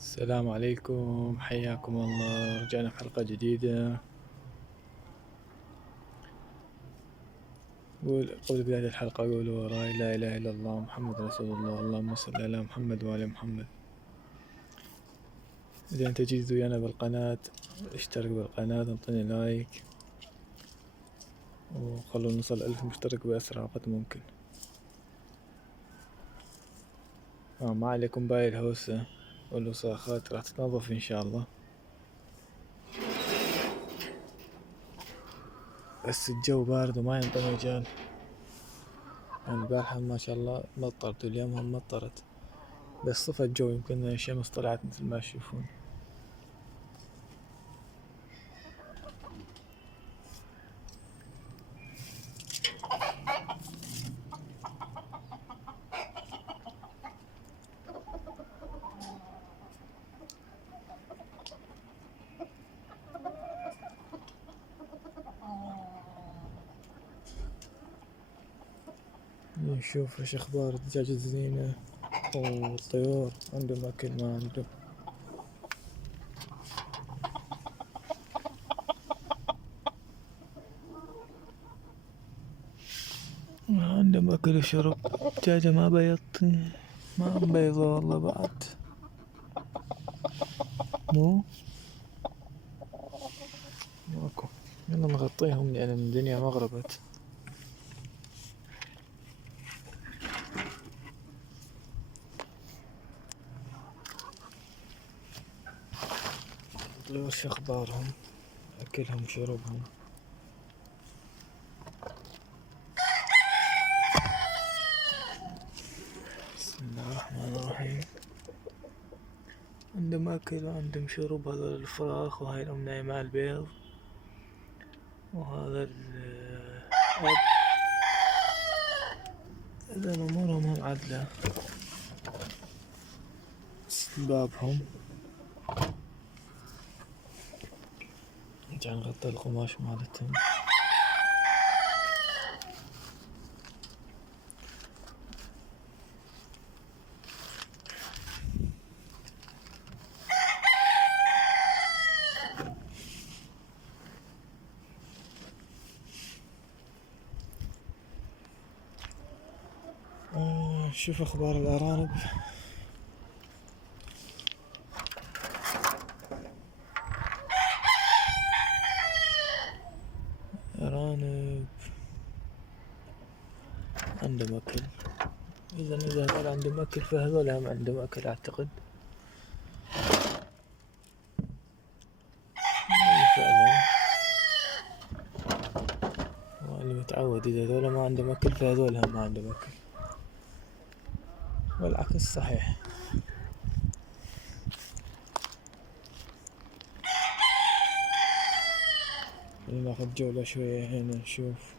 السلام عليكم، حياكم الله. رجعنا في حلقة جديدة. قبل بداية الحلقة قولوا وراي: لا إله إلا الله محمد رسول الله، اللهم صل على محمد وعلى محمد. إذا أنت جديد ويانا بالقناة اشترك بالقناة، انطني لايك، وخلونا نوصل 1000 مشترك بأسرع وقت ممكن. ما عليكم باقي الهوسة والوساخات، راح تتنظف إن شاء الله. بس الجو بارد وما ينطي مجال. البارحة ما شاء الله مطرت واليوم هم مطرت، بس صفى الجو، يمكن الشمس طلعت مثل ما تشوفون. نشوف ايش اخبار الدجاج الزينة والطيور، عندهم اكل ما عندهم. عندهم اكل وشرب. الدجاجة ما بيضت، ما بيضة والله بعد. مو ماكو. يلا نغطيهم لان الدنيا مغربت. الطيور شو اخبارهم؟ اكلهم شربهم. بسم الله الرحمن الرحيم. عندهم اكل وعندهم شرب. هذا الفراخ، وهاي الام نايمة على البيض، وهذا الاب. اذا امورهم هم عدلة. بابهم. نرجع نغطي القماش مالتهم. شوف اخبار الارانب. ارانب عندهم اكل. اذا هذول عندهم اكل فهذول هم عندهم اكل اعتقد. فعلا اللي متعود، اذا هذول ما عندهم اكل فهذول هم ما عندهم اكل، والعكس صحيح. ناخذ جولة شوية هنا نشوف.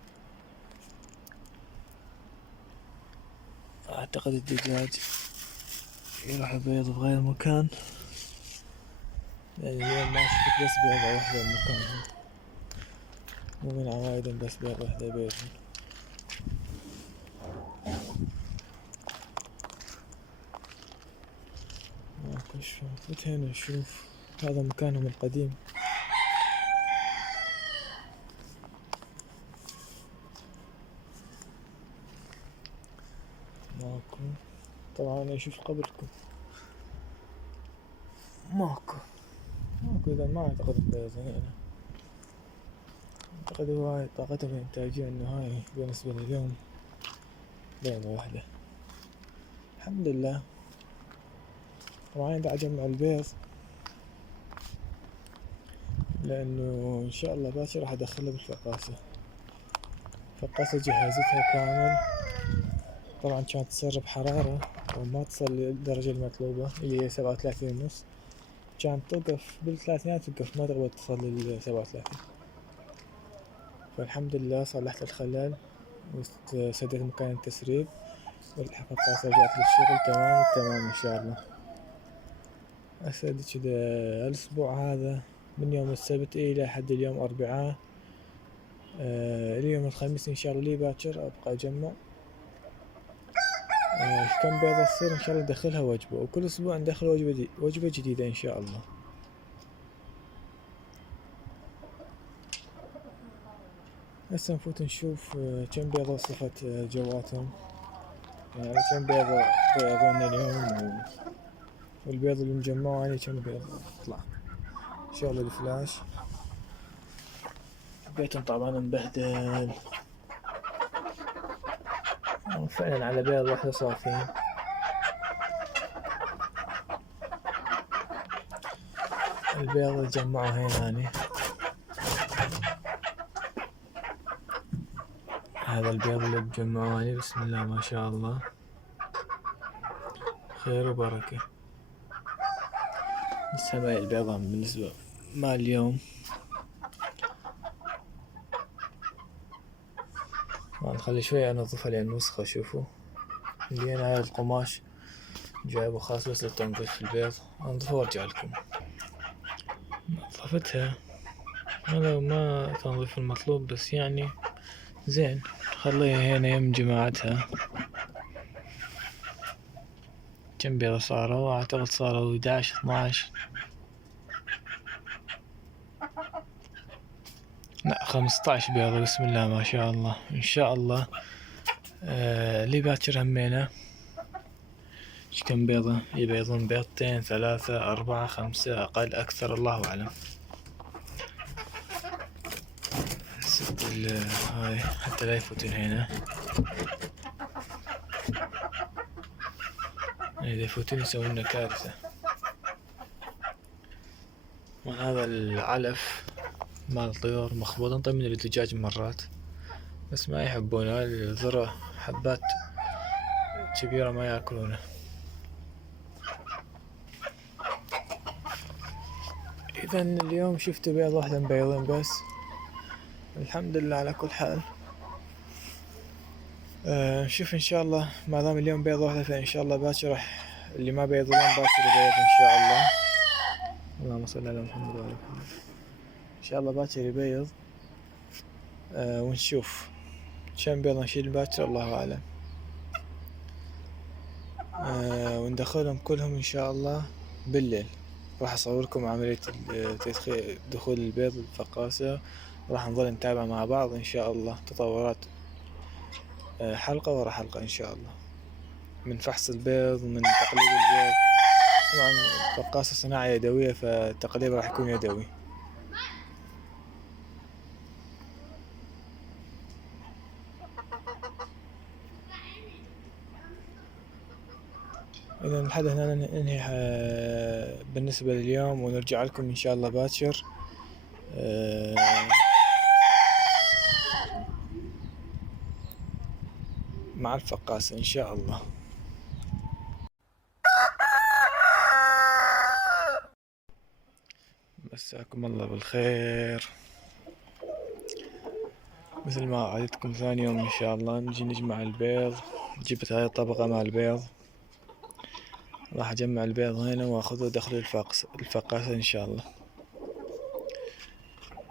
اعتقد الدجاج يروح يبيض بغير مكان، يعني اليوم ما شفت بس بيضة واحدة بمكانهم، مو من عوايدهم بس بيضة واحدة يبيضون. ماكو شوف. فوت هنا نشوف. هذا مكانهم القديم. ماكو. طبعا انا اشوف قبلكم. ماكو. اذا ما اعتقد بيضة هنا. اعتقد هواي طاقتهم الانتاجية انه هاي بالنسبة لليوم بيضة واحدة. الحمد لله. طبعا دا اجمع البيض لانه ان شاء الله باكر راح ادخله بالفقاسة. فقاسة جهزتها كامل. طبعا كانت تسرب حرارة وما تصل للدرجة المطلوبة اللي هي 37.5. كانت توقف بالثلاثينات، توقف ما تقدر تصل لل37. فالحمد لله صلحت الخلل وسديت مكان التسريب، والفقاسة رجعت للشغل تمام التمام ان شاء الله. هسه كذا الاسبوع هذا من يوم السبت الى حد اليوم اربعاء. اليوم الخميس ان شاء الله لي باكر ابقى اجمع. كم بيضة تصير إن شاء الله ندخلها وجبة، وكل أسبوع ندخل وجبة جديدة إن شاء الله. هسه نفوت نشوف كم بيضة وصفت جواتهم، يعني كم بيضة بيضونا اليوم، والبيض المجمع يعني كم بيضة طلع. شغل الفلاش بيتهم طبعا مبهدل، فعلا على بيض واحدة صافين. البيض اللي جمعوا هنا هذا البيض اللي بجمعوه بسم الله ما شاء الله، خير وبركة. بس هاي البيضة بالنسبة مال اليوم نخلي شوية انظفها لان وسخة. شوفوا اللي هنا هاي القماش جايبه خاص بس للتنظيف البيض، انظفها وارجع لكم. نظفتها ولو ما تنظيف المطلوب بس يعني زين، خليها هنا يم جماعتها. كم بيضة صاروا؟ اعتقد صاروا 11 12، لا 15 بيضة بسم الله ما شاء الله. ان شاء الله اللي باكر همينه كم بيضة يبيضون بيضتين 3 4 5 أقل أكثر الله أعلم. هاي حتى لا يفوتون هنا، إذا يفوتون يسوون لنا كارثة. وهذا العلف مال الطيور مخبوط، نطي من الدجاج مرات بس ما يحبونه، الذرة حبات كبيرة ما يأكلونه. إذا اليوم شفت بيض واحدة مبيضين بس، الحمد لله على كل حال. نشوف إن شاء الله ما دام اليوم بيض واحدة فإن شاء الله باكر راح اللي ما بيضون باكر يبيض إن شاء الله. اللهم صل على محمد وعلى محمد. إن شاء الله باكر يبيض ونشوف كم بيض نشيل باكر الله أعلم. وندخلهم كلهم إن شاء الله بالليل. راح أصوركم عملية دخول البيض الفقاسة، راح نظل نتابع مع بعض إن شاء الله تطورات حلقة ورا حلقة إن شاء الله، من فحص البيض من تقليب البيض. طبعا فقاسة صناعة يدوية فالتقليب راح يكون يدوي. إذا لحد هنا ننهي بالنسبة لليوم، ونرجع لكم إن شاء الله باكر مع الفقاسة إن شاء الله. مساكم الله بالخير. مثل ما وعدتكم ثاني يوم إن شاء الله نجي نجمع البيض. جبت هاي الطبقة مع البيض، راح أجمع البيض هنا وأخذه داخل الفقاسة إن شاء الله.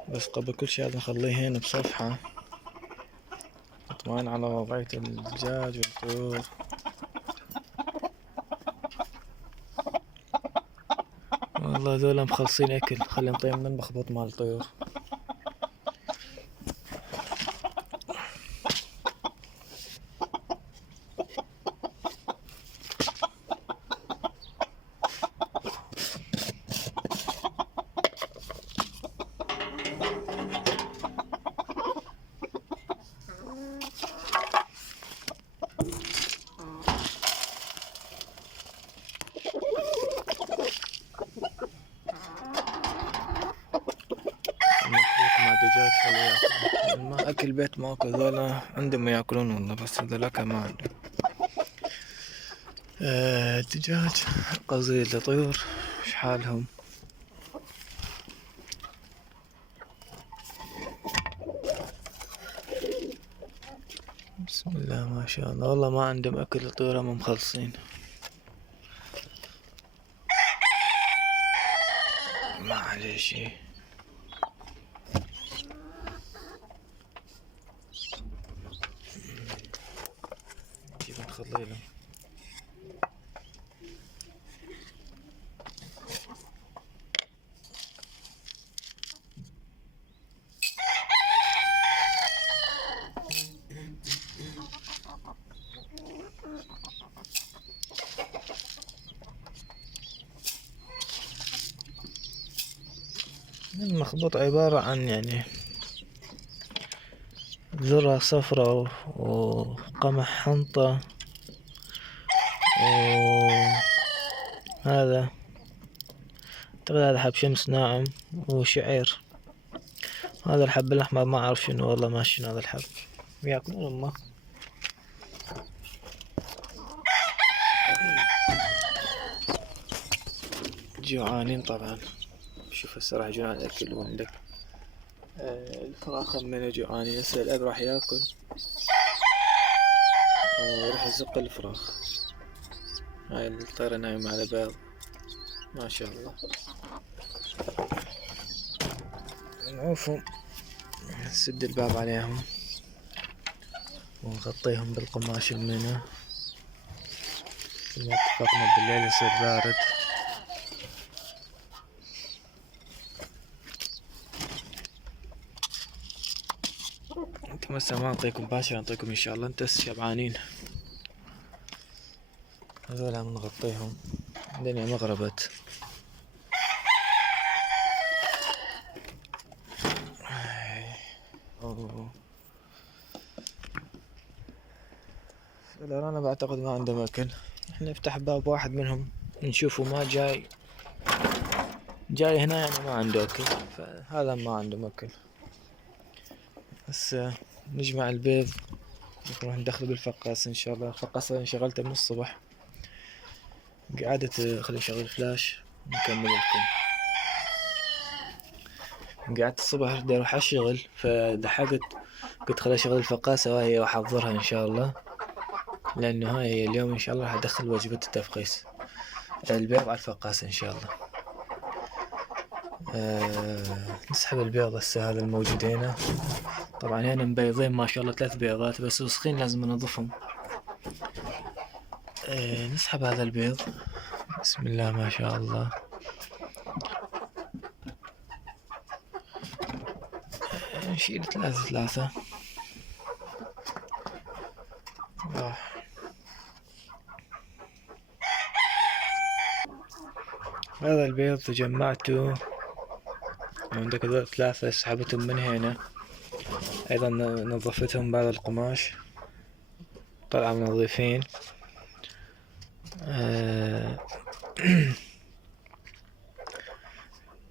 بس قبل كل شيء لازم نخليه هنا بصفحة اطمئن على وضعية الدجاج والطيور. والله ذولا مخلصين أكل، خلي نطيب من المخبط مال الطيور. دجاج خليه ياكل، ما اكل بيت ما اكل، ذولا عندهم ياكلون والله بس هذولاك ما عندهم. الدجاج قصدي الطيور ايش حالهم؟ بسم الله ما شاء الله، والله ما عندهم اكل الطيور، هم مخلصين ما عليه شي. نجيب نخلي لهم المخبوط عبارة عن يعني ذرة صفراء وقمح حنطة وهذا اعتقد هذا حب شمس ناعم وشعير. هذا الحب الأحمر ما أعرف شنو والله، ما شنو هذا الحب ياكلون أمه. جوعانين طبعا، شوف هسه راح يجون على الأكل وعندك الفراخ من جوعانين. هسه الأب راح ياكل وراح يزق الفراخ. هاي الطيرة نايمة على بيض ما شاء الله. نعوفهم، نسد الباب عليهم ونغطيهم بالقماش المنه مثل ما اتفقنا بالليل يصير بارد. انتم هسه ما نعطيكم باشا، نعطيكم ان شاء الله انت شبعانين. هذول عم نغطيهم، الدنيا مغربت. انا بعتقد ما عندهم اكل. احنا نفتح باب واحد منهم نشوفه ما جاي هنا يعني ما عنده اكل، فهذا ما عنده اكل. هسه نجمع البيض نروح ندخله بالفقاس ان شاء الله. الفقاس انا شغلته من الصبح، قعدت خلي نشغل الفلاش نكمل لكم. قعدت الصبح بدي اروح اشتغل فلحقت، قلت خلي اشغل الفقاسة وهي واحضرها ان شاء الله، لانه هاي اليوم ان شاء الله راح ادخل وجبة التفقيس البيض على الفقاسة ان شاء الله. نسحب البيض هسه هذا الموجود هنا. طبعا هنا مبيضين ما شاء الله 3 بيضات بس وسخين لازم ننظفهم. نسحب هذا البيض بسم الله ما شاء الله. نشيل 3 هذا البيض جمعته، عندك هذول 3 سحبتهم من هنا، ايضا نظفتهم بهذا القماش طلعوا نظيفين.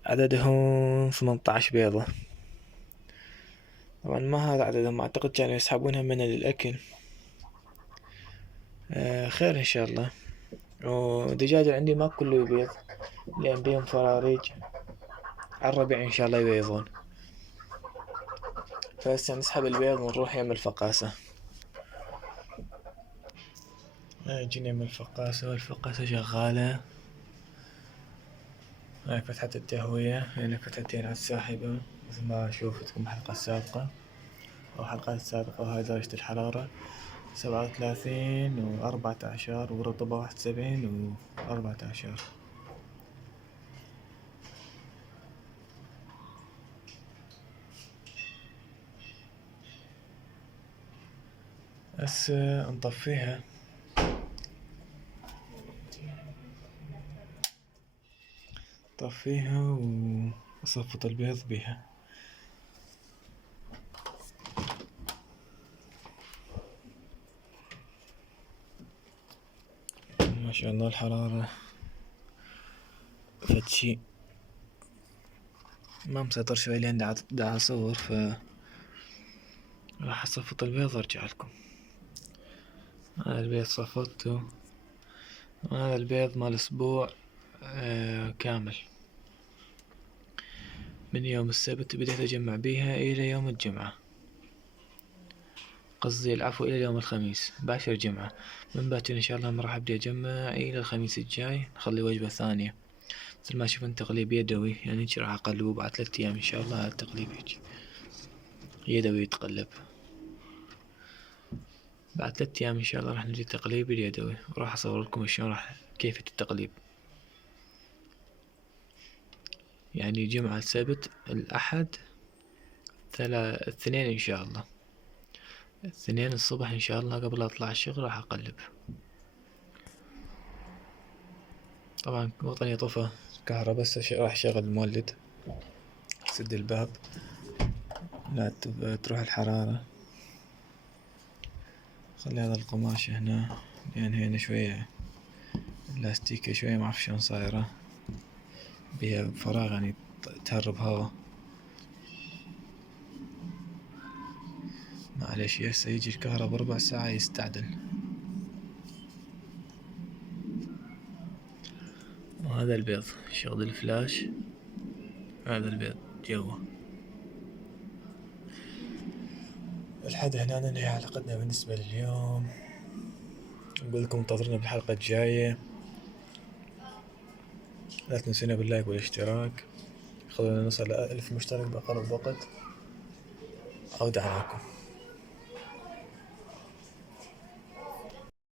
عددهم 18 بيضة. طبعا ما هذا عددهم، اعتقد كانوا يسحبونها من للاكل. خير ان شاء الله. ودجاج عندي ما كله يبيض لان بيهم فراريج، على الربيع ان شاء الله يبيضون. فهسه نسحب البيض ونروح يم الفقاسة. جينا يم الفقاسة والفقاسة شغالة. هاي فتحة التهوية، هنا فتحتين على الساحبة مثل ما شوفتكم بالحلقة السابقة أو الحلقات السابقة. وهاي درجة الحرارة 37 و14 ورطوبة 71 و14. هسه نطفيها. طفيها وصفط البيض بيها. ما شاء الله الحرارة فتشي ما مسيطر شوي لين دا اصور، ف راح اصفط البيض وارجع لكم. هذا البيض صفطته، هذا البيض مال اسبوع كامل من يوم السبت بديت اجمع بيها الى يوم الجمعة، قصدي العفو الى يوم الخميس باشر جمعة. من باكر ان شاء الله ما راح ابدي اجمع الى الخميس الجاي، نخلي وجبة ثانية. مثل ما شفت تقليب يدوي، يعني هيجي راح اقلبه بعد 3 ايام ان شاء الله. التقليب هيجي يدوي يتقلب بعد 3 ايام ان شاء الله. راح نجي تقليب اليدوي وراح اصور لكم شلون راح كيفية التقليب. يعني جمعة سبت الاحد الاثنين ان شاء الله، الاثنين الصبح ان شاء الله قبل اطلع الشغل راح اقلب. طبعا وطني طفى كهرباء بس راح اشغل المولد تسد الباب لا تروح الحرارة. خلي هذا القماش هنا لأن هنا شوية اللاستيكة شوية معرف شلون صايرة بيها فراغ يعني تهرب هوا. معليش هسه يجي الكهرباء بربع ساعة يستعدل. وهذا البيض شغل الفلاش، هذا البيض جوا. لحد هنا ننهي حلقتنا بالنسبة لليوم. نقول لكم انتظرونا بالحلقة الجاية. لا تنسونا باللايك والاشتراك. خلونا نوصل ل1000 مشترك بأقرب وقت. عودة عليكم.